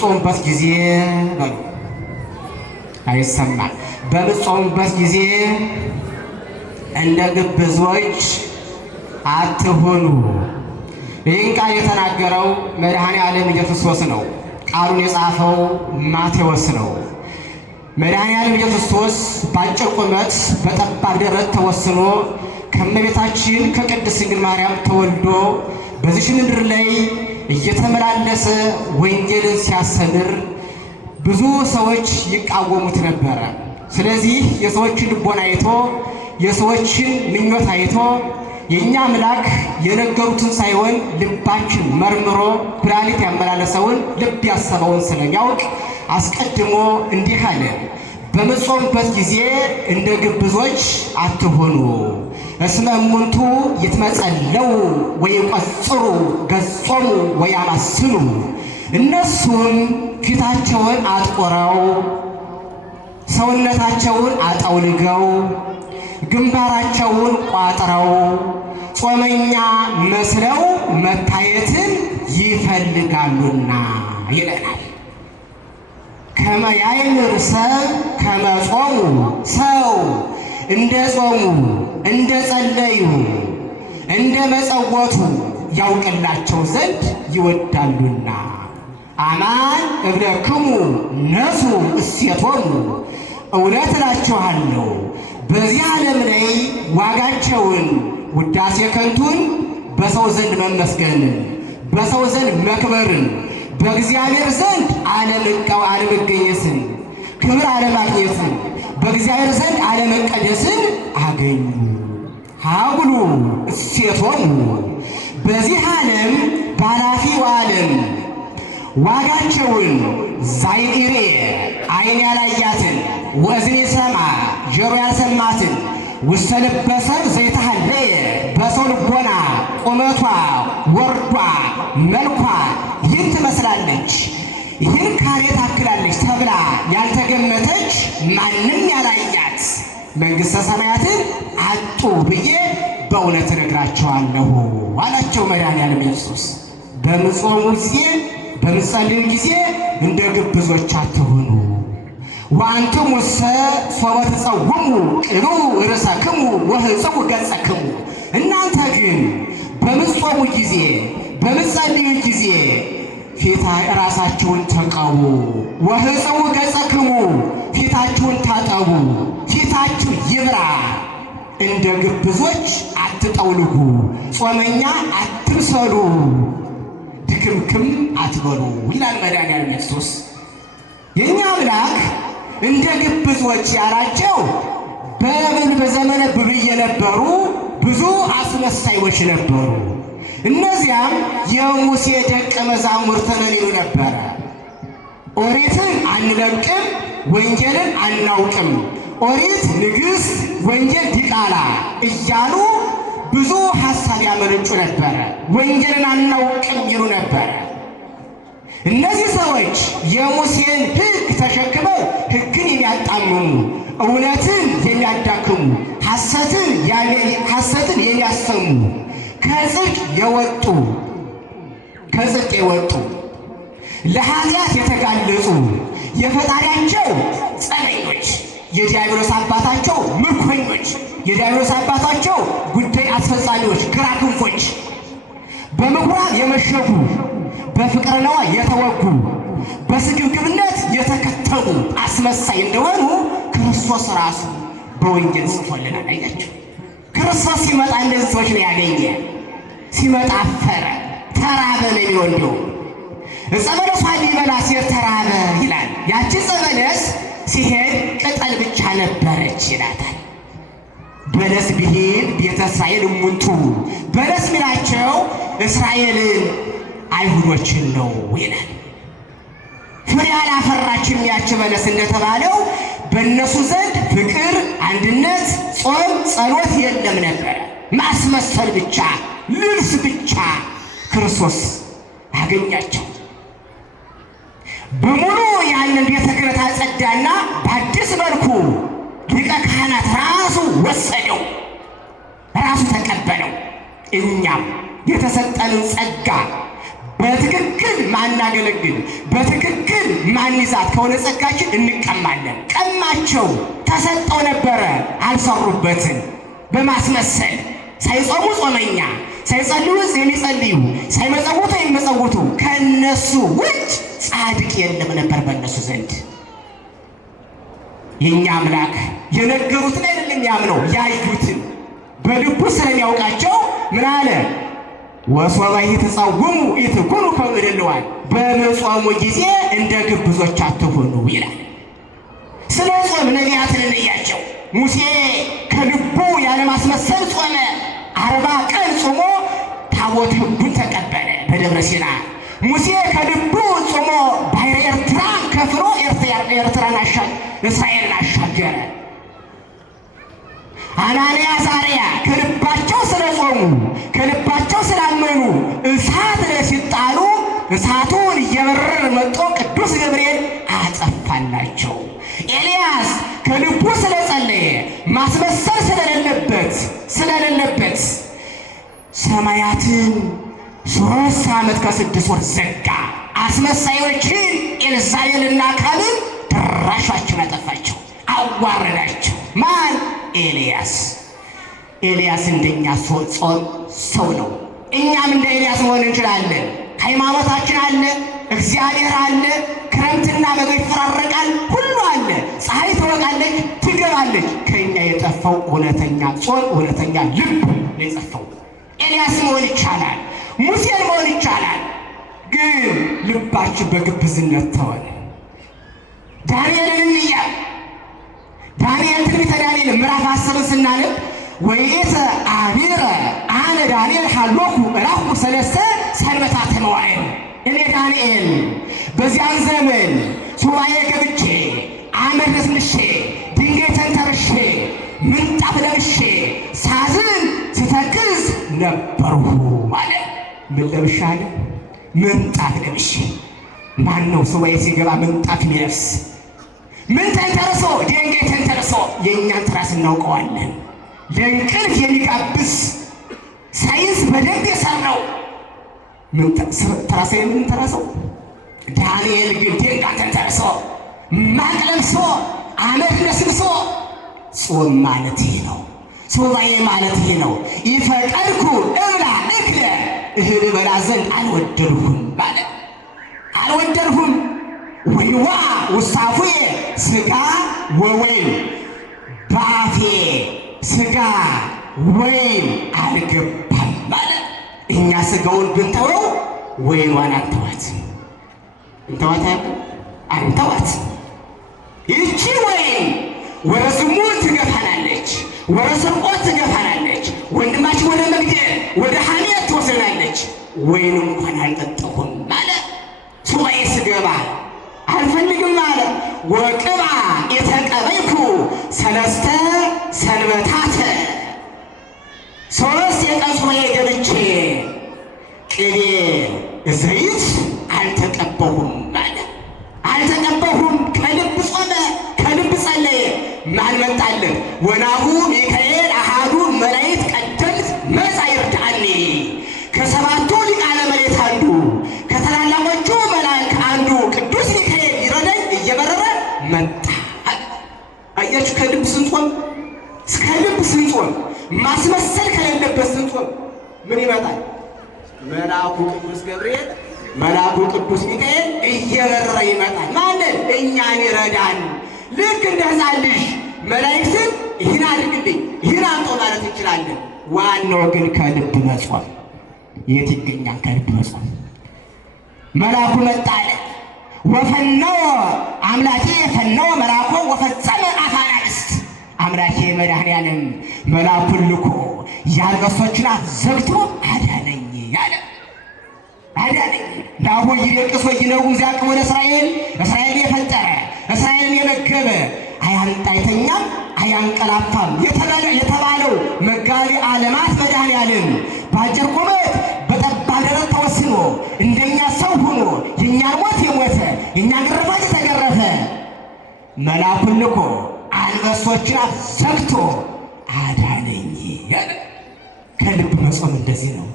በምጾምበት ጊዜ አይሰማም። በምጾምበት ጊዜ እንደ ግብዞች አትሁኑ። ይህን ቃል የተናገረው መድኃኔዓለም ኢየሱስ ክርስቶስ ነው። ቃሉን የጻፈው ማቴዎስ ነው። መድኃኔዓለም ኢየሱስ ክርስቶስ በአጭር ቁመት በጠባብ ደረት ተወስኖ ከእመቤታችን ከቅድስት ድንግል ማርያም ተወልዶ በዚህ ምድር ላይ እየተመላለሰ ወንጌልን ሲያስተምር ብዙ ሰዎች ይቃወሙት ነበረ። ስለዚህ የሰዎችን ልቦና አይቶ የሰዎችን ምኞት አይቶ የእኛ አምላክ የነገሩትን ሳይሆን ልባችን መርምሮ ኩላሊት ያመላለሰውን ልብ ያሰበውን ስለሚያውቅ አስቀድሞ እንዲህ አለ። በምጾምበት ጊዜ እንደ ግብዞች አትሆኑ። እስመ እሙንቱ ይትመጸለው ወይቈጽሩ ገጾሙ ወያማስሉ። እነሱም ፊታቸውን አጥቁረው ሰውነታቸውን አጠውልገው ግንባራቸውን ቋጥረው ጾመኛ መስለው መታየትን ይፈልጋሉና ይለናል። ከመ ያእምር ሰብ ከመ ጾሙ፣ ሰው እንደ ጾሙ እንደ ጸለዩ እንደ መጸወቱ ያውቅላቸው ዘንድ ይወዳሉና። አማን እብለክሙ ነሱ እሴቶሙ፣ እውነት እላችኋለሁ በዚህ ዓለም ላይ ዋጋቸውን ውዳሴ ከንቱን በሰው ዘንድ መመስገንን በሰው ዘንድ መክበርን በእግዚአብሔር ዘንድ አለመገኘትን ክብር አለማግኘትን በእግዚአብሔር ዘንድ አለመቀደስን አገኙ። ሀብሉ እሴቶሙ፣ በዚህ ዓለም ባላፊው ዓለም ዋጋቸውን ዛይሬ ዓይን ያላያትን ወእዝን የሰማ ጆሮ ያልሰማትን ውስተ ልበ ሰብ ዘይተሃለየ፣ በሰው ልቦና ቁመቷ ወርዷ መልኳ ይህን ትመስላለች ይህን ካሬ ታክላለች ተብላ ያልተገመተች ማንም ያላያት መንግሥተ ሰማያትን አጡ ብዬ በእውነት እነግራቸዋለሁ አላቸው መድኃኔዓለም ኢየሱስ። በምጾሙ ጊዜ በምጸልዩ ጊዜ እንደ ግብዞች አትሁኑ። ወአንትሙሰ ሶበ ትጸውሙ ቅኑ ርእሰክሙ ወህጽቡ ገጸክሙ። እናንተ ግን በምጾሙ ጊዜ በምጸልዩ ጊዜ ራሳችሁን ተቀቡ። ወህጽቡ ገጸክሙ፣ ፊታችሁን ታጠቡ፣ ፊታችሁ ይብራ። እንደ ግብዞች አትጠውልጉ፣ ጾመኛ አትምሰሉ፣ ድክምክም አትበሉ ይላል መድኃኔዓለም ኢየሱስ። የእኛ አምላክ እንደ ግብዞች ያላቸው በዘመነ ብሉይ የነበሩ ብዙ አስመሳዮች ነበሩ። እነዚያም የሙሴ ደቀ መዛሙርት ነን ይሉ ነበረ። ኦሪትን አንለቅም፣ ወንጌልን አናውቅም፣ ኦሪት ንግሥት ወንጌል ዲቃላ እያሉ ብዙ ሐሳብ ያመነጩ ነበረ። ወንጌልን አናውቅም ይሉ ነበረ። እነዚህ ሰዎች የሙሴን ሕግ ተሸክመው ሕግን የሚያጣምሙ እውነትን የሚያዳክሙ ሐሰትን የሚያሰሙ ከጽድቅ የወጡ ለኃጢአት የተጋለጹ የፈጣሪያቸው ጸረኞች፣ የዲያብሎስ አባታቸው ምርኮኞች፣ የዲያብሎስ አባታቸው ጉዳይ አስፈጻሚዎች፣ ግራ ክንፎች፣ በምኩራብ የመሸጉ በፍቅረ ነዋ የተወጉ በስግብግብነት የተከተሉ አስመሳይ እንደሆኑ ክርስቶስ ራሱ በወንጌል ጽፎልናል። አያቸው። ክርስቶስ ሲመጣ እነዚህ ሰዎች ነው ያገኘ። ሲመጣ አፈረ፣ ተራበ ነው የሚወንደው። ዕፀ በለሷን ሊበላ ሲሄድ ተራበ ይላል። ያቺ ዕፀ በለስ ሲሄድ ቅጠል ብቻ ነበረች ይላታል። በለስ ብሂል ቤተ እስራኤል እሙንቱ፣ በለስ ሚላቸው እስራኤልን አይሁዶችን ነው ይላል። ፍሬ አላፈራችም ያች በለስ እንደተባለው በእነሱ ዘንድ ፍቅር፣ አንድነት፣ ጾም፣ ጸሎት የለም ነበረ። ማስመሰል ብቻ፣ ልብስ ብቻ። ክርስቶስ አገኛቸው። በሙሉ ያንን ቤተ ክህነት አጸዳና በአዲስ መልኩ ሊቀ ካህናት ራሱ ወሰደው፣ ራሱ ተቀበለው። እኛም የተሰጠንን ጸጋ በትክክል ማናገለግል በትክክል ማንይዛት ከሆነ ጸጋችን እንቀማለን። ቀማቸው ተሰጠው ነበረ አልሰሩበትም። በማስመሰል ሳይጾሙ ጾመኛ፣ ሳይጸልዩ የሚጸልዩ፣ ሳይመጸውቱ የሚመጸውቱ ከነሱ ውጭ ጻድቅ የለም ነበር በእነሱ ዘንድ። የኛ አምላክ የነገሩትን አይደለም ያምነው ያዩትን በልቡ ስለሚያውቃቸው ምን አለ? ወሶበ ይትጸውሙ ኢትኩኑ ከመ እደልዋን፣ በመጾሙ ጊዜ እንደ ግብዞች አትሁኑ ይላል። ስለ ጾም ነቢያትን እንያቸው። ሙሴ ከልቡ ያለማስመሰል ጾመ። 40 ቀን ጾሞ ታቦተ ሕጉን ተቀበለ በደብረ ሲና። ሙሴ ከልቡ ጾሞ ባሕረ ኤርትራን ከፍሎ ኤርትራን እስራኤልን አሻገረ። አናንያ አዛርያ ከልባቸው ስለጾሙ ከልባቸው ስላመኑ እሳት ላይ ሲጣሉ እሳቱን እየበረረ መጥቶ ቅዱስ ገብርኤል አጠፋላቸው። ኤልያስ ከልቡ ስለጸለየ ማስመሰል ስለሌለበት ሰማያትን 3 ዓመት ከ6 ወር ዘጋ። አስመሳዮችን ኤልዛቤልና አክዓብን ድራሻቸውን አጠፋቸው፣ አዋረዳቸው። ማን? ኤልያስ እንደኛ ጾም ሰው ነው። እኛም እንደ ኤልያስ መሆን እንችላለን። ሃይማኖታችን አለ፣ እግዚአብሔር አለ፣ ክረምትና በጋ ይፈራረቃል፣ ሁሉ አለ። ፀሐይ ትወጣለች ትገባለች። ከእኛ የጠፋው እውነተኛ ጾም እውነተኛ ልብ ነው የጠፋው። ኤልያስ መሆን ይቻላል፣ ሙሴን መሆን ይቻላል። ግን ልባችን በግብዝነት ተወነ። ዳንኤልን እንያ ዳንኤል ትንቢተ ዳንኤል ምዕራፍ 10 ስናነብ ወይእተ አቢረ አነ ዳንኤል ሀሎኩ እራኩ 3 ሰንበታተ መዋዕል፣ እኔ ዳንኤል በዚያን ዘመን ሱባኤ ገብቼ አመድ ነስንሼ ድንጋይ ተንተርሼ ምንጣፍ ለብሼ ሳዝን ስተክዝ ነበርሁ አለ። ምን ለብሼ አለ? ምንጣፍ ለብሼ። ማን ነው ሱባኤ ሲገባ ምንጣፍ የሚለብስ? ምን ተንተርሶ? ድንጋይ ተንተርሶ። የእኛን ትራስ እናውቀዋለን። ለእንቅልፍ የሚጋብዝ ሳይንስ በደንብ የሰራው ትራስ የምንተረሰው። ዳንኤል ግን ድንጋይ ተንተርሶ ማቅ ለብሶ አመድ ነስንሶ። ጾም ማለት ይሄ ነው። ሱባኤ ማለት ይሄ ነው። ይፈቀድኩ እብላ እክለ፣ እህል እበላ ዘንድ አልወደድሁም ማለት አልወደድሁም። ወይዋ ውሳፉዬ ሥጋ ወወይን፣ በአፌ ሥጋ ወይን አልገባም ማለት። እኛ ሥጋውን ብንተወው ወይኗን አንተዋት አንተዋት። ይቺ ወይን ወደ ዝሙት ትገፋናለች፣ ወደ ስርቆት ትገፋናለች፣ ወንድማችን ወደ መግደል ወደ ሐሜት ትወስደናለች። ወይን እንኳን አልጠጣሁም ማለት። ሱባኤ ስገባ አልፈልግም ማለት። ወቅባ የተቀበይኩ 3 ሰንበታተ፣ 3 የቀን ሱባኤ ገብቼ ቅቤ ዘይት አልተቀበሁም ማለት። አልተቀበሁም። ከልብ ጾመ፣ ከልብ ጸለየ። ማን መጣለን? ወናሁ ሚካኤል አሃዱ መላእክት ቀደምት መጻ ይርዳእኒ፣ ከ7ቱ ሊቃነ መላእክት አንዱ ከታላላቆቹ መላእክት አንዱ ቅዱስ ሚካኤል ይረዳኝ እየበረረ መጣ። አያችሁ፣ ከልብ ስንጾም ማስመሰል ከሌለበት ስንጾም ምን ይመጣል? መልአኩ ቅዱስ ገብርኤል መልአኩ ቅዱስ ሚካኤል እየበረረ ይመጣል። ማንን? እኛን ይረዳን። ልክ እንደ ሕፃን ልጅ መላእክትን ይህን አድርግልኝ ይህን አምጦ ማለት እንችላለን። ዋናው ግን ከልብ መጾም። የት ይገኛል? ከልብ መጾም። መልአኩ መጣ አለ። ወፈነወ አምላኬ ፈነወ መልአኮ ወፈጸመ አፋን አንስት። አምላኬ መድኃኔዓለም መልአኩን ልኮ የአንበሶችን አፍ ዘግቶ አዳነኝ ያለ አዳነኝ። ናሁ ይደቅስ ወይነጉም ዚያቅም ወደ እስራኤል የፈጠረ እስራኤልን የመገበ አይተኛም አያንቀላፋም የተባለው መጋቢ ዓለማት መድኃኔዓለም በአጭር ቁመት በጠባብ ደረት ተወስኖ እንደኛ ሰው ሆኖ የእኛን ሞት የሞተ የእኛን ግርፋት የተገረፈ መልአኩን ልኮ አንበሶችን አፍ ዘግቶ አዳነኝ ያለ። ከልብ መጾም እንደዚህ ነው።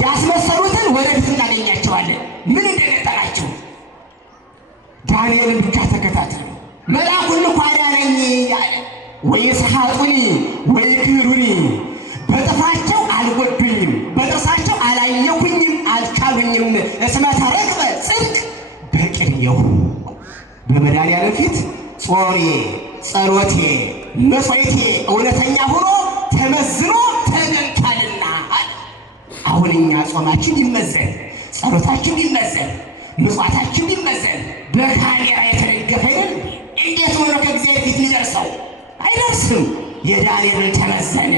ያስመሰሉትን ወደፊት እናገኛቸዋለን ምን እንደገጠራቸው። ዳንኤልን ብቻ ተከታተሉ። መልአኩን እንኳ አዳነኝ ያለ ወይስሐጡኒ ወይክህዱኒ፣ በጥፍራቸው አልጎዱኝም፣ በጥርሳቸው አላየሁኝም፣ አልቻሉኝም። እስመ ተረክበ ጽድቅ በቅኔሁ፣ በመድኃኒዓለም ፊት ጾሜ ጸሎቴ መሥዋዕቴ እውነተኛ ሆኖ ተመዝኖ ተገኝቷልና። አሁን እኛ ጾማችን ይመዘን፣ ጸሎታችን ይመዘን፣ ምጽዋታችን ይመዘን። በካሜራ የተደገፈ አይደል? እንዴት ሆኖ ከእግዚአብሔር ፊት ሊደርሰው? አይደርስም። የዳንኤልን ተመዘነ።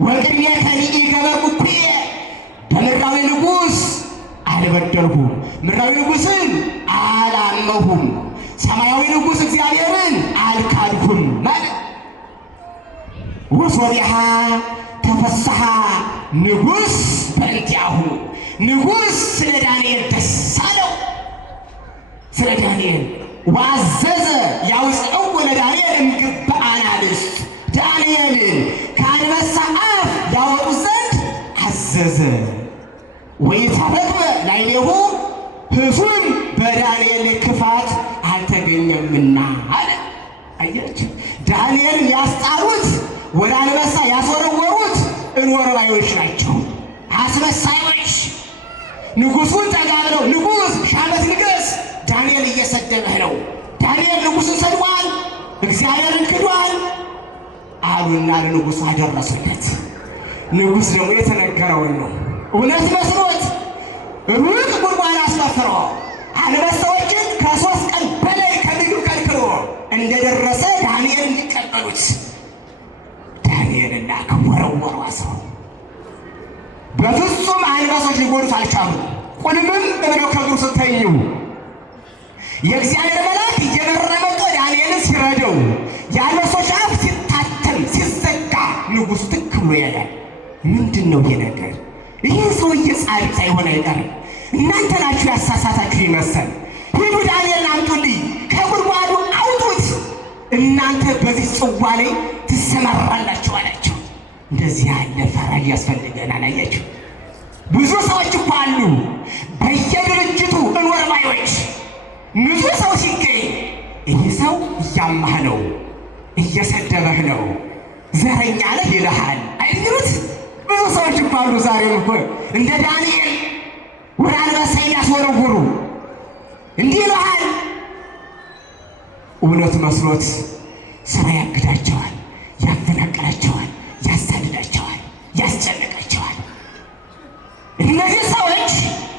ወቅድሜ ከሊኢ ገበርኩኩየ፣ በምድራዊ ንጉሥ አልበደልሁም፣ ምድራዊ ንጉሥን አላመሁም፣ ሰማያዊ ንጉሥ እግዚአብሔርን አልካድሁም ማለት። ወሶቢሃ ተፈስሐ ንጉሥ በእንቲአሁ፣ ንጉሥ ስለ ዳንኤል ደስ አለው። ስለ ዳንኤል ዋዘዘ ያውፅእዎ ለዳንኤል እምግበ አናብስት፣ ዳንኤልን ከአንበሳ አፍ ያወጡ ዘንድ አዘዘ። ወኢተረክበ ላዕሌሁ ሕሱን፣ በዳንኤል ክፋት አልተገኘምና አለ። አያችሁ፣ ዳንኤልን ያስጣሉት ወደ አንበሳ ያስወረወሩት እንወርባዮች ናቸው፣ አስመሳዮች። ንጉሡን ጠጋ ብለው ንጉሥ ሻመት ንገስ፣ ዳንኤል እየሰደበህ ነው፣ ዳንኤል ንጉሥን ሰድቧል፣ እግዚአብሔርን ክዷል አሉና ለንጉሡ አደረሱለት። ንጉሥ ደግሞ የተነገረውን ነው እውነት መስሎት ሩቅ ጉድጓድ አስቆፍሮ አንበሳዎችን ከ3 ቀን በላይ ከምግብ ከልክሎ እንደደረሰ ዳንኤል እንዲቀበሉት ዳንኤልና ከወረወሩ አስረው በፍጹም አንበሶች ሊጎዱት አልቻሉም። ቁልምም ብለው ከእግሩ ስር ተኙ። የእግዚአብሔር መልአክ እየበረረ መጥቶ ዳንኤልን ሲረደው የአንበሶች አፍ ሲታተም ሲዘጋ ንጉሡ ትክ ብሎ ያያል። ምንድን ነው ይሄ ነገር? ይህን ሰውዬ ጻድቅ ሳይሆን አይቀርም። እናንተ ናችሁ ያሳሳታችሁ ይመስል። ሂዱ ዳንኤልን አምጡልኝ፣ ከጉድጓዱ አውጡት፣ እናንተ በዚህ ጽዋ ላይ ትሰማራላችሁ አላቸው። እንደዚህ ያለ ፈራጅ ያስፈልገናል። አያችሁ፣ ብዙ ሰዎች እኮ አሉ በየድርጅቱ እንወርባዮች። ንጹሕ ሰው ሲገኝ ይህ ሰው እያማህ ነው፣ እየሰደበህ ነው፣ ዘረኛ ነህ ይልሃል አይሉት? ብዙ ሰዎች እኮ አሉ ዛሬም እኮ እንደ ዳንኤል ወደ አንበሳ ያስወረውሩ እንዲህ ይልሃል። እውነት መስሎት ስራ ያግዳቸዋል፣ ያፈናቅላቸዋል፣ ያሳድዳቸዋል፣ ያስጨንቃቸዋል። እነዚህ ሰዎች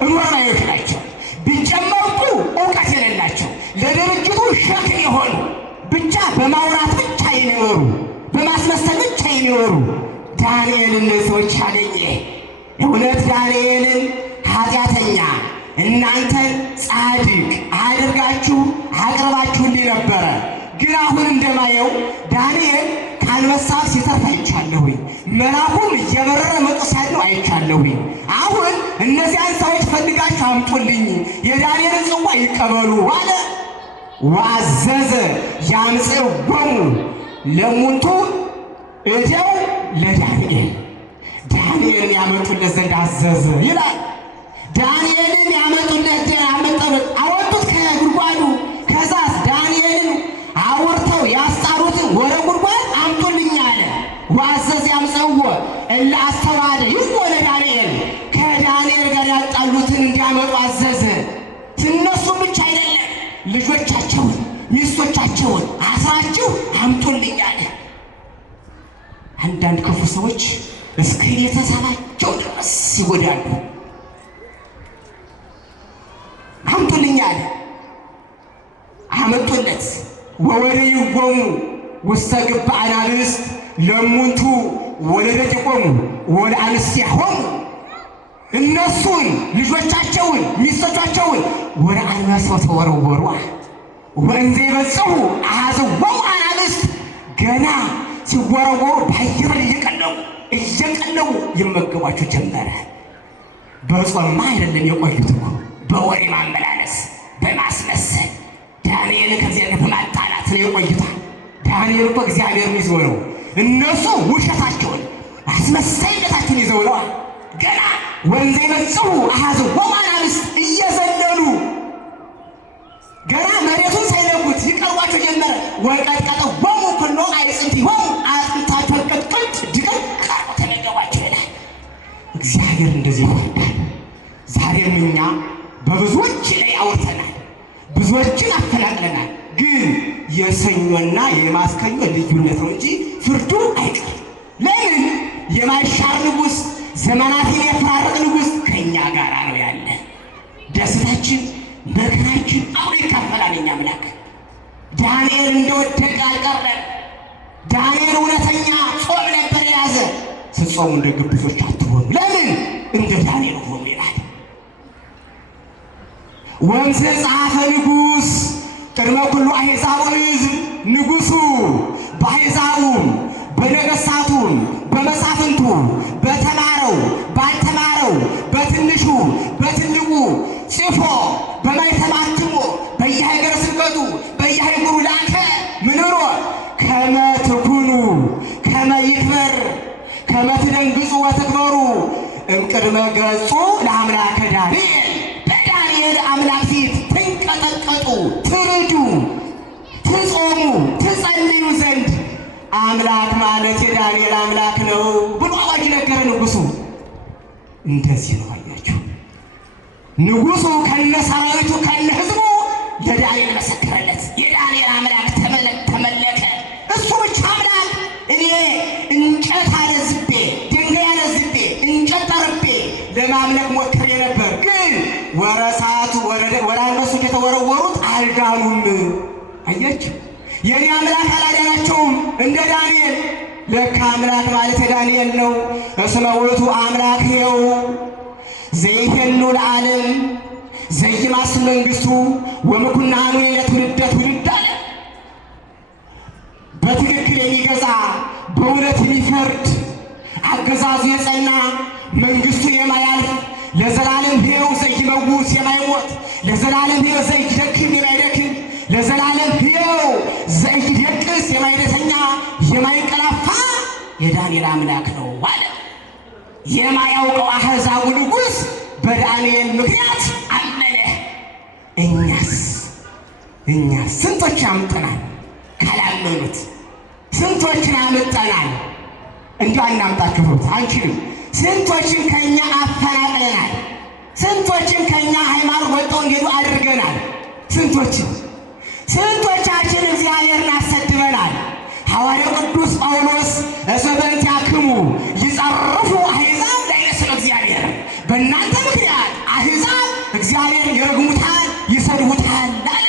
እንወርባዮች ናቸው። ቢጨመቁ እውቀት የሌላቸው ለድርጅቱ ሸክም የሆኑ ብቻ በማውራት ብቻ የሚኖሩ በማስመሰል ብቻ የሚኖሩ ዳንኤልን ሰዎች አገኘ። እውነት ዳንኤልን ኃጢአተኛ እናንተን ጻድቅ አድርጋችሁ አቅርባችሁልኝ ነበረ። ግን አሁን እንደማየው ዳንኤል ከአንበሳ ሲተርፍ አይቻለሁኝ፣ መልአኩም እየበረረ መጥቶ ሲያድነው አይቻለሁኝ። አሁን እነዚያን ሰዎች ፈልጋችሁ አምጡልኝ፣ የዳንኤልን ጽዋ ይቀበሉ አለ። ወአዘዘ ያምጽእዎሙ ለሙንቱ እደው ለዳንኤል፣ ዳንኤልን ያመጡለት ዘንድ አዘዘ ይላል። ዳንኤልን ያመጡለት አወጡት ከጉድጓዱ። ከዛስ ዳንኤልን አውርተው ያስጣሩትን ወደ ጉድጓድ አምጡልኝ አለ። ወአዘዘ ያምጽእዎ እለ አስተባደ ይዎ ለዳንኤል፣ ከዳንኤል ጋር ያጣሉትን እንዲያመጡ አዘዘ። እነሱም ብቻ አይደለም ልጆቻቸውን ሚስቶቻቸውን አስራችሁ አምጡልኝ አለ። አንዳንድ ክፉ ሰዎች እስከ ቤተሰባቸው ድረስ ይጎዳሉ። አምጡልኝ አለ። አመጡለት። ወወርይዎሙ ውስተ ግብረ አናብስት ለሙንቱ ወለደቂቆሙ ወለአንስቲሆሙ፣ እነሱን ልጆቻቸውን ሚስቶቻቸውን ወደ አንበሳው ተወረወሩ። ወእንዘ ይበጽሑ አኀዝዎሙ አናብስት፣ ገና ሲወረወሩ በአየር እየቀለቡ ይመገቧቸው ጀመረ። በጾማ አይደለም የቆዩት እኮ በወሬ ማመላለስ በማስመሰል ዳንኤልን ከእግዚአብሔር በማጣላት ነው የቆዩት። ዳንኤል እኮ እግዚአብሔርን ይዞ ነው። እነሱ ውሸታቸውን አስመሳይነታቸውን ይዘው ነዋል። ገና ወንዘ ይመጽኡ አሐዙ ወአናብስት እየዘለሉ ገና መሬቱን ሳይነኩት ይቀርቧቸው ጀመረ። ወቀጥቀጠ ወሙ ኩሎ አይጽንቲሆሙ አጥንታቸው ቅጥቅጥ ድቅቅ ቀርቦ ተመገቧቸው ይላል። እግዚአብሔር እንደዚህ ይወዳል። ዛሬም እኛ በብዙዎች ላይ አውርተናል፣ ብዙዎችን አፈናቅለናል። ግን የሰኞና የማክሰኞ ልዩነት ነው እንጂ ፍርዱ አይቀርም። ለምን? የማይሻር ንጉሥ፣ ዘመናትን የፈራረቀ ንጉሥ ከእኛ ጋር ነው ያለ። ደስታችን መከራችን አብሮ ይካፈላል። የእኛ አምላክ ዳንኤል እንደወደቀ አልቀረም። ዳንኤል እውነተኛ ጾም ነበር የያዘ። ስትጾሙ እንደ ግብዞች አትሆኑ። ለምን? እንደ ዳንኤል ሆኑ ይላል። ወንዝ ጸሐፈ ንጉሥ ቅድመ ኩሉ አሕዛብ ወሕዝብ ንጉሡ በአሕዛቡም በነገሥታቱም በመሳፍንቱ በተማረው ባልተማረው በትንሹ በትልቁ ጽፎ በማኅተም አትሞ በየሀገረ ስብከቱ በየአህጉሩ ላከ። ምን ብሎ? ከመ ትኩኑ ከመ ይክበር ከመ ትደንግጹ ወትክበሩ እምቅድመ ገጹ ለአምላከ ዳንኤል። በዳንኤል አምላክ ፊት ትንቀጠቀጡ፣ ትርዱ፣ ትጾሙ፣ ትጸልዩ ዘንድ አምላክ ማለት የዳንኤል አምላክ ነው ብሎ አዋጅ ነገረ ንጉሡ። እንደዚህ ነው አያችሁ። ንጉሡ ከነ ሰራዊቱ ከነ ሕዝቡ ለዳንኤል መሰከረለት። የዳንኤል አምላክ ተመለከ። እሱ ብቻ አምላክ። እኔ እንጨት አለዝቤ ድንጋይ አለዝቤ እንጨት ጠርቤ ለማምለክ ሞክሬ ነበር፣ ግን ወረሳቱ ወደ አንበሱ እንደተወረወሩት አልዳኑም። አያችሁ፣ የኔ አምላክ አላዳናቸውም እንደ ዳንኤል። ለካ አምላክ ማለት የዳንኤል ነው። እስመ ውእቱ አምላክ ሕያው ዘይሄሉ ለዓለም ዘይማስ መንግሥቱ ወምኩናኑ ለትውልደ ትውልድ አለ። በትክክል የሚገዛ በእውነት የሚፈርድ አገዛዙ የጸና መንግሥቱ የማያልፍ ለዘላለም ሕያው ዘይመውት የማይሞት ለዘላለም ሕያው ዘይደክም የማይደክም ለዘላለም ሕያው ዘይደቅስ የማይደተኛ የማይንቀላፋ የዳንኤል አምላክ ነው አለ። የማያውቀው አሕዛቡ ንጉሥ በዳንኤል ምክንያት አመነ። እኛስ ስንቶች አምጠናል ካላመኑት? ስንቶችን አምጠናል? እንዲሁ አናምጣችሁ አንችልም። ስንቶችን ከእኛ አፈናቅለናል። ስንቶችን ከእኛ ሃይማኖት ወጥተው እንዲሄዱ አድርገናል። ስንቶቻችን እግዚአብሔርን አሰድበናል። ሐዋርያው ቅዱስ ጳውሎስ እስመ በእንቲአክሙ ይጸርፉ አሕዛብ ላይለስለ እግዚአብሔር፣ በእናንተ ምክንያት አሕዛብ እግዚአብሔር ይረግሙታል፣ ይሰድቡታል አለ።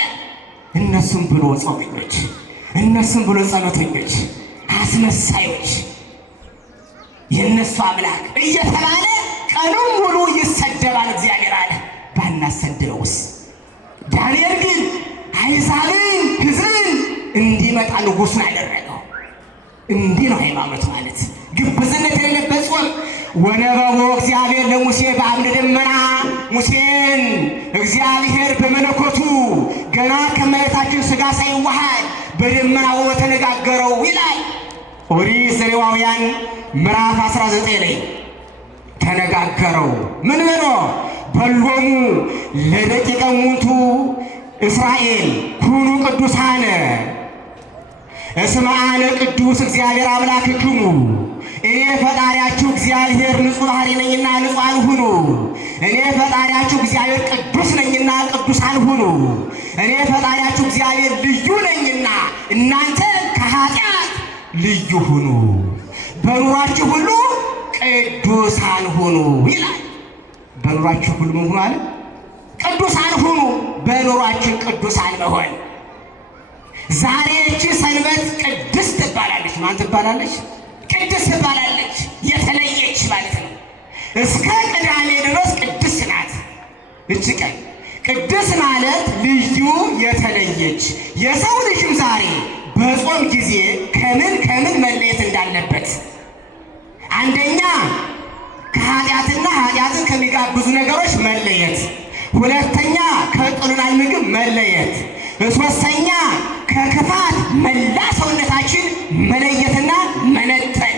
እነሱም ብሎ ጾመኞች፣ እነሱም ብሎ ጸሎተኞች፣ አስመሳዮች የእነሱ አምላክ እየተባለ ቀኑን ሙሉ ይሰደባል እግዚአብሔር አለ። ባናሰድበውስ? ዳንኤል ግን አሕዛብን ሕዝብን እንዲመጣ ንጉሡን አደረገው። እንዲህ ነው ሃይማኖት ማለት፣ ግብዝነት የሌለበት ጾም። ወነበቦ እግዚአብሔር ለሙሴ በአምደ ደመና፣ ሙሴን እግዚአብሔር በመለኮቱ ገና ከመሬታችን ሥጋ ሳይዋሃድ በደመናው ተነጋገረው ይላል ኦሪት ዘሌዋውያን ምዕራፍ 19 ላይ ተነጋገረው። ምን ብሎ? በሎሙ ለደቂቀ እሙንቱ እስራኤል ኩኑ ቅዱሳነ እስመ አነ ቅዱስ እግዚአብሔር አምላክክሙ። እኔ ፈጣሪያችሁ እግዚአብሔር ንጹሕ ባሕሪ ነኝና ንጹሐን ሁኑ። እኔ ፈጣሪያችሁ እግዚአብሔር ቅዱስ ነኝና ቅዱሳን ሁኑ። እኔ ፈጣሪያችሁ እግዚአብሔር ልዩ ነኝና እናንተ ከኃጢአት ልዩ ሁኑ፣ በኑሯችሁ ሁሉ ቅዱሳን ሁኑ ይላል። በኑሯችሁ ሁሉ ምን ሁኑ አለ? ቅዱሳን ሁኑ። በኑሯችን ቅዱሳን መሆን። ዛሬ እቺ ሰንበት ቅድስት ትባላለች። ማን ትባላለች? ቅድስት ትባላለች። የተለየች ማለት ነው። እስከ ቅዳሜ ድረስ ቅድስት ናት። እቺ ቀን ቅድስት ማለት ልዩ የተለየች። የሰው ልጅም ዛሬ በጾም ጊዜ ከምን መለየት እንዳለበት፣ አንደኛ ከኃጢአትና ኃጢአትን ከሚጋብዙ ነገሮች መለየት፣ ሁለተኛ ከጥሉናል ምግብ መለየት፣ ሶስተኛ ከክፋት መላ ሰውነታችን መለየትና መነጠል።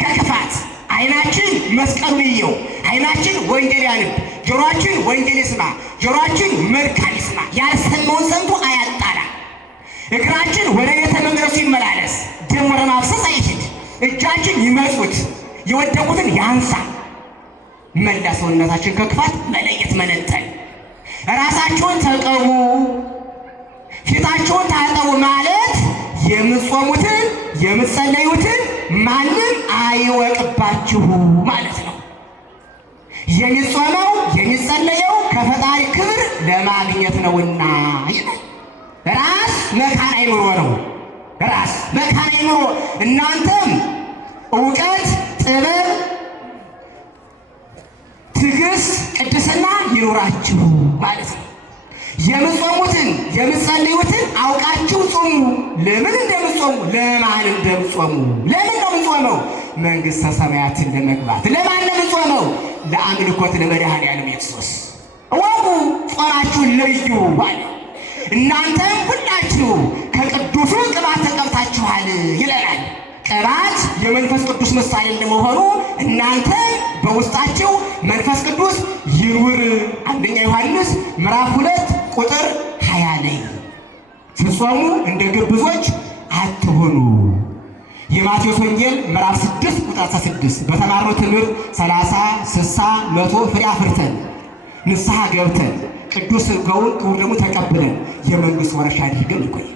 ከክፋት ዓይናችን መስቀሉን ይየው፣ ዓይናችን ወንጌል ያንብ፣ ጆሮአችን ወንጌል ይስማ፣ ጆሮአችን መልካም ይስማ፣ ያልሰማውን ሰምቶ አያጣላ። እግራችን ወደ ቤተ መቅደሱ ይመላለስ፣ ደም ወደ ማፍሰስ አይሂድ። እጃችን ይመጹት፣ የወደቁትን ያንሳ። መላ ሰውነታችን ከክፋት መለየት መነጠል። ራሳችሁን ተቀቡ፣ ፊታችሁን ታጠቡ ማለት የምትጾሙትን የምትጸለዩትን ማንም አይወቅባችሁ ማለት ነው። የሚጾመው የሚጸለየው ከፈጣሪ ክብር ለማግኘት ነውና ይላል። ራስ መካን አይምሮ ነው። ራስ መካን አይምሮ። እናንተም እውቀት፣ ጥበብ፣ ትዕግስት፣ ቅድስና ይኑራችሁ ማለት ነው። የምትጾሙትን የምትጸልዩትን አውቃችሁ ጾሙ። ለምን እንደምትጾሙ፣ ለማን እንደምትጾሙ። ለምን ነው የምትጾመው? መንግሥተ ሰማያትን ለመግባት። ለማን ነው የምትጾመው? ለአምልኮት ለመድኃኔዓለም ኢየሱስ። እወቁ፣ ጾማችሁን ለዩ አለ። እናንተም ሁላችሁ ከቅዱሱ ቅባት ተቀብታችኋል ይለናል። ቅባት የመንፈስ ቅዱስ ምሳሌ እንደመሆኑ እናንተ በውስጣችሁ መንፈስ ቅዱስ ይኑር። አንደኛ ዮሐንስ ምዕራፍ 2 ቁጥር 20 ላይ ስትጾሙ እንደ ግብዞች አትሆኑ። የማቴዎስ ወንጌል ምዕራፍ 6 ቁጥር 16 በተማርነው ትምህርት 30፣ 60፣ 100 ፍሬ አፍርተን ንስሐ ገብተን ቅዱስ ሥጋውን ክቡር ደሙን ተቀብለን የመንግሥት ወራሽ አድርገን ይቆይ።